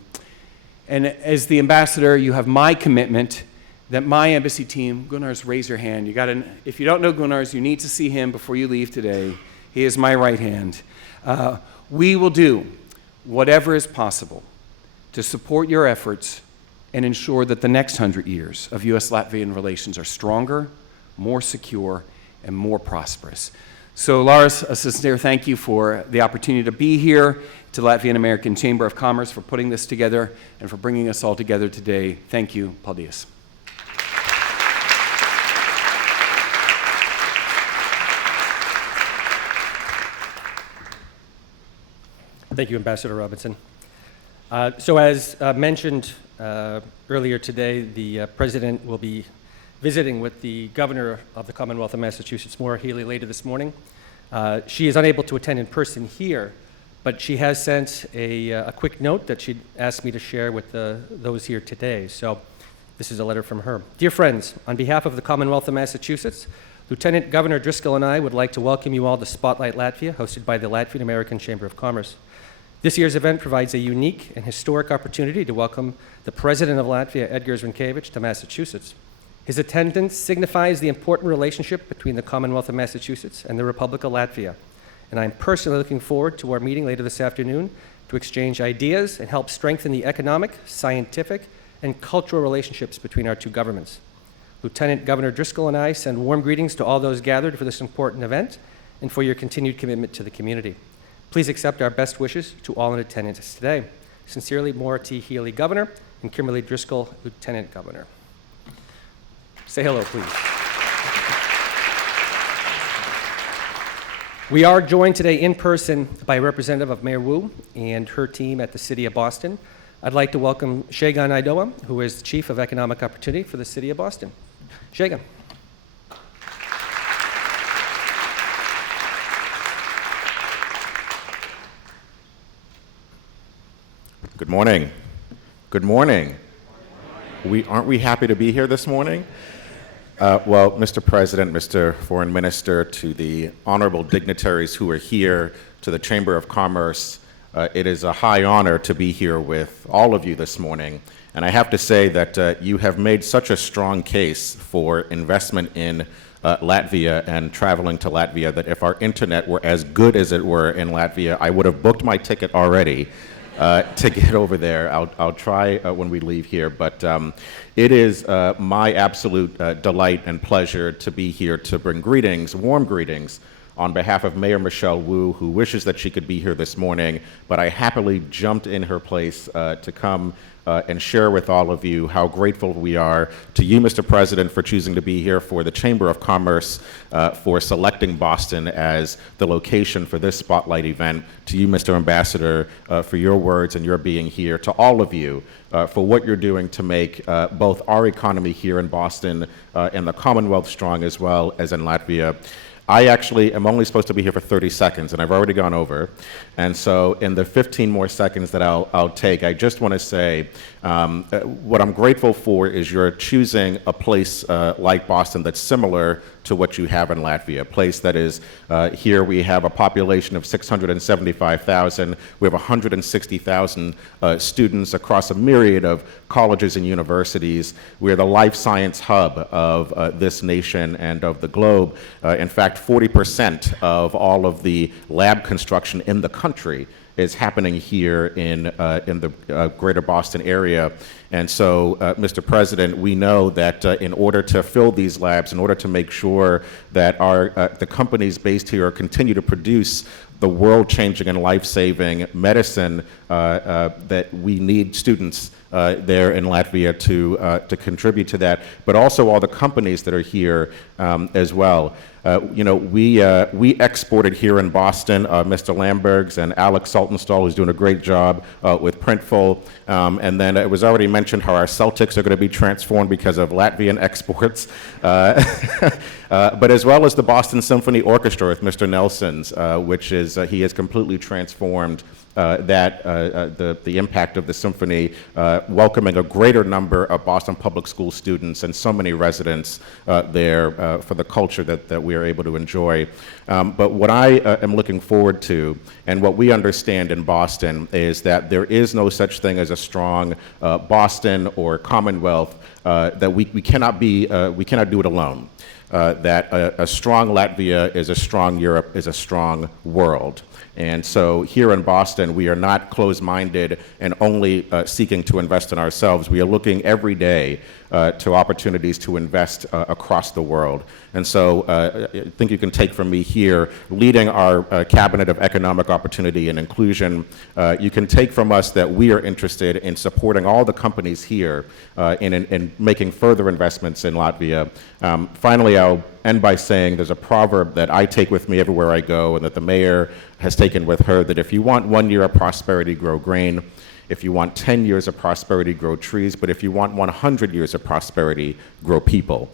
And as the ambassador, you have my commitment that my embassy team, Gunnars, raise your hand. If you don't know Gunnars, you need to see him before you leave today. He is my right hand. We will do whatever is possible to support your efforts and ensure that the next 100 years of U.S.-Latvian relations are stronger, more secure, and more prosperous. So, Lars, a sincere thank you for the opportunity to be here, to the Latvian American Chamber of Commerce for putting this together and for bringing us all together today. Thank you. Paldies. Thank you, Ambassador Robinson. So as mentioned earlier today, the President will be visiting with the Governor of the Commonwealth of Massachusetts, Maura Healey, later this morning. She is unable to attend in person here, but she has sent a quick note that she'd asked me to share with those here today. So this is a letter from her. Dear friends, on behalf of the Commonwealth of Massachusetts, Lieutenant Governor Driscoll and I would like to welcome you all to Spotlight Latvia, hosted by the Latvian American Chamber of Commerce. This year's event provides a unique and historic opportunity to welcome the President of Latvia, Edgars Rinkevich, to Massachusetts. His attendance signifies the important relationship between the Commonwealth of Massachusetts and the Republic of Latvia, and I'm personally looking forward to our meeting later this afternoon to exchange ideas and help strengthen the economic, scientific, and cultural relationships between our two governments. Lieutenant Governor Driscoll and I send warm greetings to all those gathered for this important event and for your continued commitment to the community. Please accept our best wishes to all in attendance today. Sincerely, Maura T. Healey, Governor, and Kimberly Driscoll, Lieutenant Governor. Say hello, please. We are joined today in person by a representative of Mayor Wu and her team at the City of Boston. I'd like to welcome Shagan Idoa, who is the Chief of Economic Opportunity for the City of Boston. Shagan. Good morning. Good morning. Aren't we happy to be here this morning? Well, Mr. President, Mr. Foreign Minister, to the honorable dignitaries who are here, to the Chamber of Commerce, it is a high honor to be here with all of you this morning. And I have to say that you have made such a strong case for investment in Latvia and traveling to Latvia that if our internet were as good as it were in Latvia, I would have booked my ticket already. To get over there. I'll try when we leave here, but it is my absolute delight and pleasure to be here to bring greetings, warm greetings, on behalf of Mayor Michelle Wu, who wishes that she could be here this morning, but I happily jumped in her place to come and share with all of you how grateful we are to you, Mr. President, for choosing to be here, for the Chamber of Commerce for selecting Boston as the location for this spotlight event, to you, Mr. Ambassador, for your words and your being here, to all of you for what you're doing to make both our economy here in Boston and the Commonwealth strong as well as in Latvia. I actually am only supposed to be here for 30 seconds, and I've already gone over. And so in the 15 more seconds that I'll take, I just want to say what I'm grateful for is you're choosing a place like Boston that's similar to what you have in Latvia, a place that is, here we have a population of 675,000. We have 160,000 students across a myriad of colleges and universities. We're the life science hub of this nation and of the globe. In fact, 40% of all of the lab construction in the country is happening here in the greater Boston area. And so, Mr. President, we know that in order to fill these labs, in order to make sure that the companies based here continue to produce the world-changing and life-saving medicine, that we need students there in Latvia to contribute to that, but also all the companies that are here as well. We exported here in Boston, Mr. Lambergs and Alex Saltonstall, who's doing a great job with Printful. And then it was already mentioned how our Celtics are going to be transformed because of Latvian exports. But as well as the Boston Symphony Orchestra with Mr. Nelson's, which is, he has completely transformed the impact of the symphony, welcoming a greater number of Boston Public School students and so many residents there for the culture that we are able to enjoy. But what I am looking forward to, and what we understand in Boston, is that there is no such thing as a strong Boston or Commonwealth, that we cannot do it alone. That a strong Latvia is a strong Europe, is a strong world. And so here in Boston, we are not closed-minded and only seeking to invest in ourselves. We are looking every day to opportunities to invest across the world. And so I think you can take from me here, leading our Cabinet of Economic Opportunity and Inclusion, you can take from us that we are interested in supporting all the companies here in making further investments in Latvia. Finally, I'll end by saying there's a proverb that I take with me everywhere I go and that the mayor has taken with her, that if you want 1 year of prosperity, grow grain. If you want 10 years of prosperity, grow trees. But if you want 100 years of prosperity, grow people.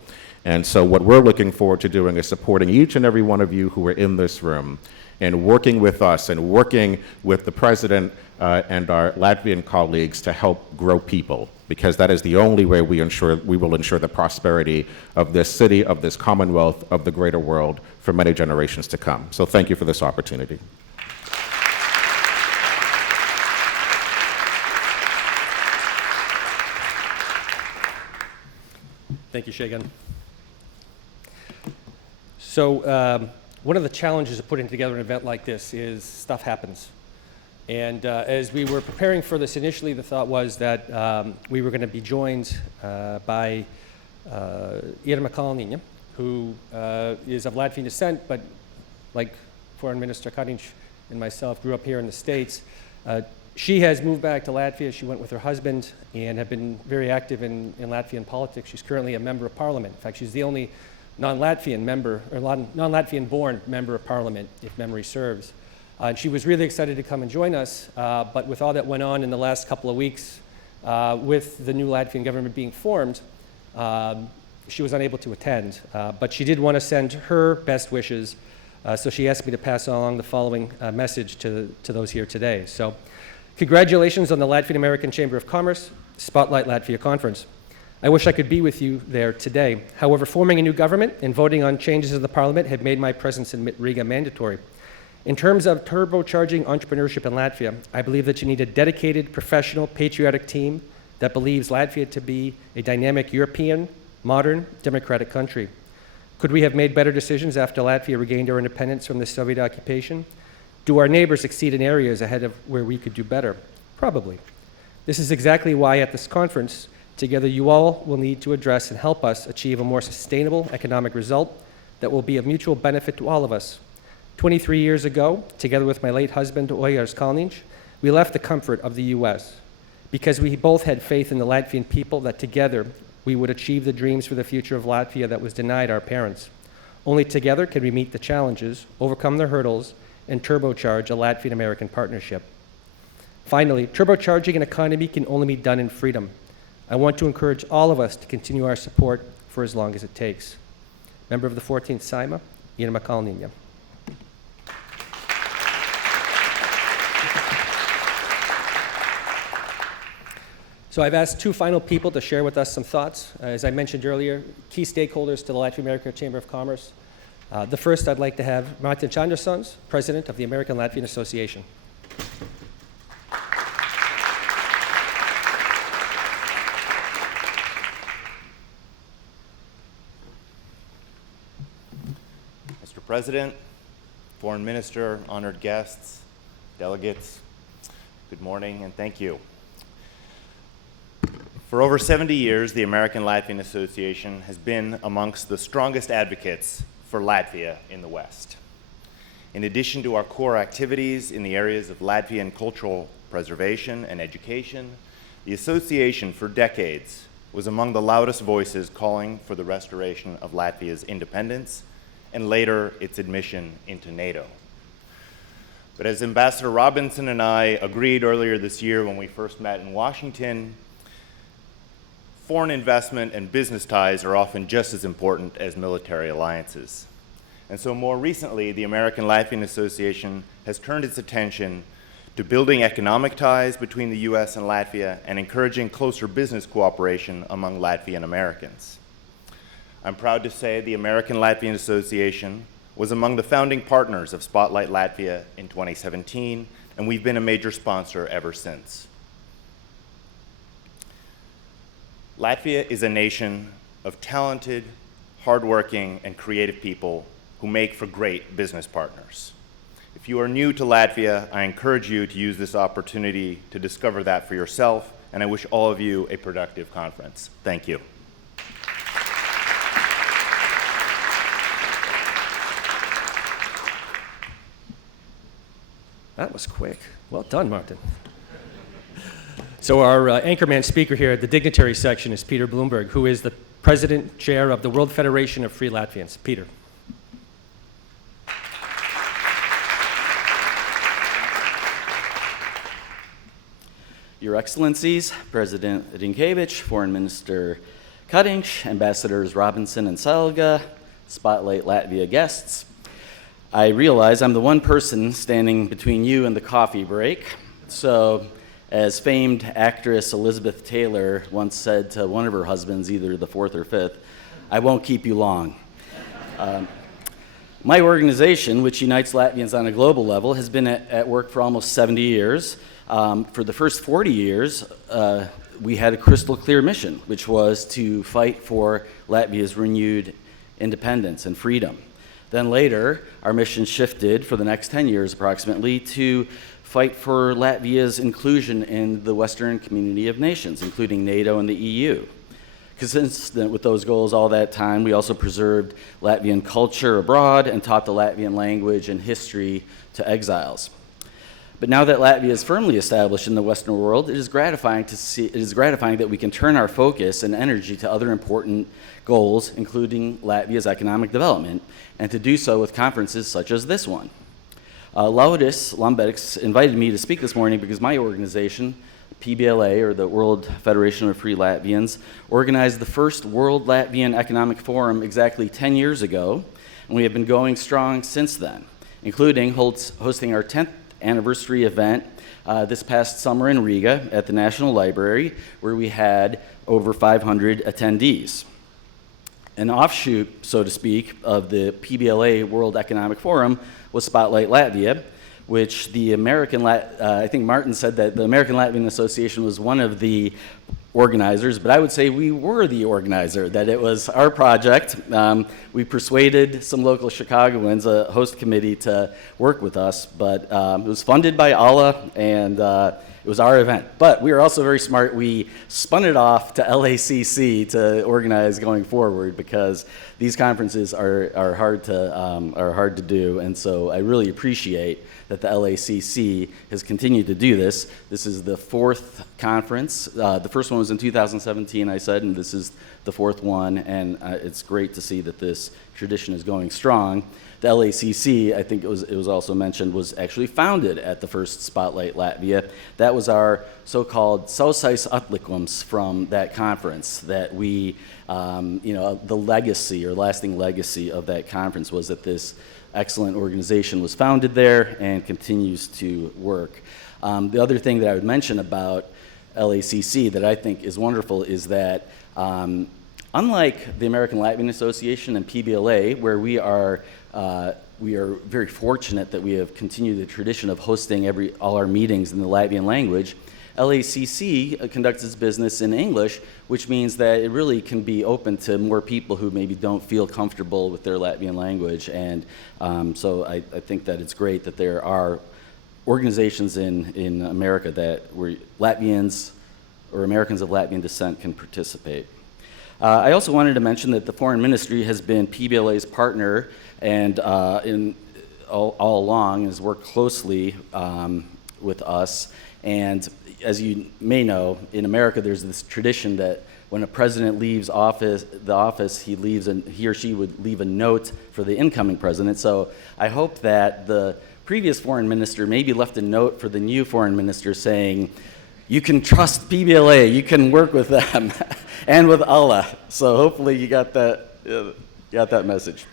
And so what we're looking forward to doing is supporting each and every one of you who are in this room and working with us and working with the president and our Latvian colleagues to help grow people, because that is the only way we will ensure the prosperity of this city, of this Commonwealth, of the greater world for many generations to come. So thank you for this opportunity. Thank you, Shagan. So one of the challenges of putting together an event like this is stuff happens. And as we were preparing for this initially, the thought was that we were going to be joined by Irma Kalniņa, who is of Latvian descent, but like Foreign Minister Kariņš and myself, grew up here in the States. She has moved back to Latvia. She went with her husband and have been very active in Latvian politics. She's currently a member of parliament. In fact, she's the only non-Latvian member, or non-Latvian born member of parliament, if memory serves. And she was really excited to come and join us, but with all that went on in the last couple of weeks, with the new Latvian government being formed, she was unable to attend. But she did want to send her best wishes, so she asked me to pass along the following message to those here today. So, congratulations on the Latvian American Chamber of Commerce Spotlight Latvia Conference. I wish I could be with you there today. However, forming a new government and voting on changes in the parliament have made my presence in Riga mandatory. In terms of turbocharging entrepreneurship in Latvia, I believe that you need a dedicated, professional, patriotic team that believes Latvia to be a dynamic European, modern, democratic country. Could we have made better decisions after Latvia regained our independence from the Soviet occupation? Do our neighbors exceed in areas ahead of where we could do better? Probably. This is exactly why at this conference, together you all will need to address and help us achieve a more sustainable economic result that will be of mutual benefit to all of us. 23 years ago, together with my late husband, Ojārs Kalniņš, we left the comfort of the U.S. because we both had faith in the Latvian people that together we would achieve the dreams for the future of Latvia that was denied our parents. Only together can we meet the challenges, overcome the hurdles, and turbocharge a Latvian-American partnership. Finally, turbocharging an economy can only be done in freedom. I want to encourage all of us to continue our support for as long as it takes. Member of the 14th Saima, Irma Kalniņa. So I've asked two final people to share with us some thoughts. As I mentioned earlier, key stakeholders to the Latvian American Chamber of Commerce. The first, I'd like to have Mārtiņš Andersons, President of the American Latvian Association. Mr. President, Foreign Minister, honored guests, delegates, good morning and thank you. For over 70 years, the American Latvian Association has been amongst the strongest advocates for Latvia in the West. In addition to our core activities in the areas of Latvian cultural preservation and education, the association for decades was among the loudest voices calling for the restoration of Latvia's independence and later its admission into NATO. But as Ambassador Robinson and I agreed earlier this year when we first met in Washington, foreign investment and business ties are often just as important as military alliances. And so more recently, the American Latvian Association has turned its attention to building economic ties between the US and Latvia and encouraging closer business cooperation among Latvian Americans. I'm proud to say the American Latvian Association was among the founding partners of Spotlight Latvia in 2017, and we've been a major sponsor ever since. Latvia is a nation of talented, hardworking, and creative people who make for great business partners. If you are new to Latvia, I encourage you to use this opportunity to discover that for yourself, and I wish all of you a productive conference. Thank you. That was quick. Well done, Martin. So our anchorman speaker here at the dignitary section is Peter Bloomberg, who is the president chair of the World Federation of Free Latvians. Peter. Your Excellencies, President Rinkevič, Foreign Minister Kalniņš, Ambassadors Robinson and Salga, Spotlight Latvia guests, I realize I'm the one person standing between you and the coffee break. So, as famed actress Elizabeth Taylor once said to one of her husbands, either the fourth or fifth, I won't keep you long. My organization, which unites Latvians on a global level, has been at work for almost 70 years. For the first 40 years, we had a crystal clear mission, which was to fight for Latvia's renewed independence and freedom. Then later, our mission shifted for the next 10 years approximately to fight for Latvia's inclusion in the Western community of nations, including NATO and the EU. Consistent with those goals all that time, we also preserved Latvian culture abroad and taught the Latvian language and history to exiles. But now that Latvia is firmly established in the Western world, it is gratifying that we can turn our focus and energy to other important goals, including Latvia's economic development, and to do so with conferences such as this one. Laudis Lamberiks invited me to speak this morning because my organization, PBLA, or the World Federation of Free Latvians, organized the first World Latvian Economic Forum exactly 10 years ago, and we have been going strong since then, including hosting our 10th anniversary event this past summer in Riga at the National Library, where we had over 500 attendees. An offshoot, so to speak, of the PBLA World Economic Forum was Spotlight Latvia, which the I think Martin said that the American Latvian Association was one of the organizers, but I would say we were the organizer, that it was our project. We persuaded some local Chicagoans, a host committee, to work with us, but it was funded by Allah, and it was our event. But we were also very smart. We spun it off to LACC to organize going forward, because these conferences are hard to do, and so I really appreciate that the LACC has continued to do this. This is the fourth conference. The first one was in 2017, I said, and this is the fourth one, and it's great to see that this tradition is going strong. The LACC, I think it was also mentioned, was actually founded at the first Spotlight Latvia. That was our so-called sausais atlikums from that conference, that we, the legacy or lasting legacy of that conference was that this excellent organization was founded there and continues to work. The other thing that I would mention about LACC that I think is wonderful is that unlike the American Latvian Association and PBLA, where we are very fortunate that we have continued the tradition of hosting all our meetings in the Latvian language, LACC conducts its business in English, which means that it really can be open to more people who maybe don't feel comfortable with their Latvian language. And so I think that it's great that there are organizations in America where Latvians or Americans of Latvian descent can participate. I also wanted to mention that the Foreign Ministry has been PBLA's partner and all along has worked closely with us. And as you may know, in America there's this tradition that when a president leaves the office, he or she would leave a note for the incoming president. So I hope that the previous foreign minister maybe left a note for the new foreign minister saying, you can trust PBLA, you can work with them, and with Allah. So hopefully you got that message.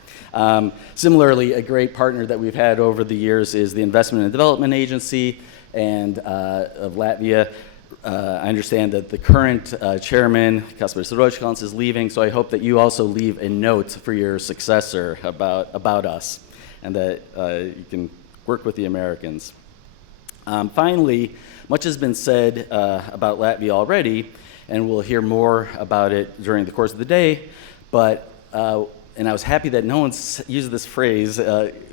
Similarly, a great partner that we've had over the years is the Investment and Development Agency of Latvia. I understand that the current chairman, Kaspars Ročkals, is leaving, so I hope that you also leave a note for your successor about us, and that you can work with the Americans. Finally, much has been said about Latvia already, and we'll hear more about it during the course of the day, but and I was happy that no one's used this phrase.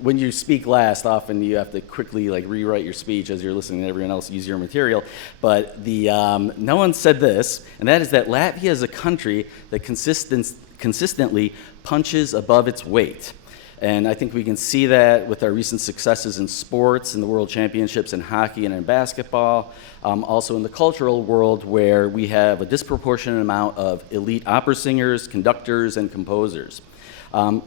When you speak last, often you have to quickly rewrite your speech as you're listening to everyone else use your material. But no one said this, and that is that Latvia is a country that consistently punches above its weight. And I think we can see that with our recent successes in sports, in the World Championships in hockey and in basketball, also in the cultural world, where we have a disproportionate amount of elite opera singers, conductors, and composers.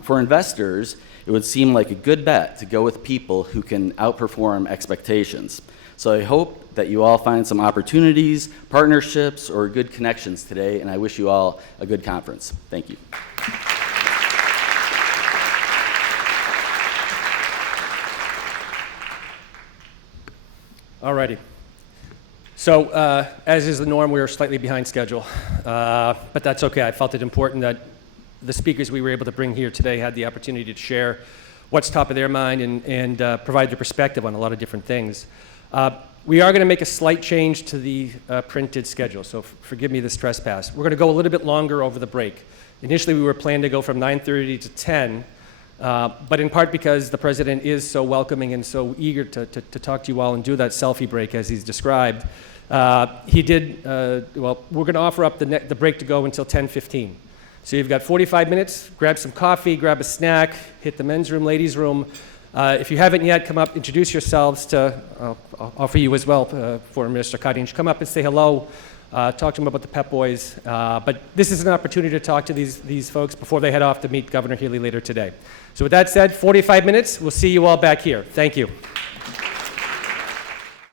For investors, it would seem like a good bet to go with people who can outperform expectations. So I hope that you all find some opportunities, partnerships, or good connections today, and I wish you all a good conference. Thank you. All righty. So, as is the norm, we are slightly behind schedule, but that's okay. I felt it important that the speakers we were able to bring here today had the opportunity to share what's top of their mind and provide their perspective on a lot of different things. We are going to make a slight change to the printed schedule, so forgive me this trespass. We're going to go a little bit longer over the break. Initially, we were planning to go from 9:30 to 10, but in part because the president is so welcoming and so eager to talk to you all and do that selfie break as he's described, we're going to offer up the break to go until 10:15. So you've got 45 minutes, grab some coffee, grab a snack, hit the men's room, ladies' room, If you haven't yet, come up, introduce yourselves to, I'll offer you as well, Foreign Minister Kadinj. Come up and say hello, talk to them about the Pep Boys. But this is an opportunity to talk to these folks before they head off to meet Governor Healy later today. So with that said, 45 minutes. We'll see you all back here. Thank you.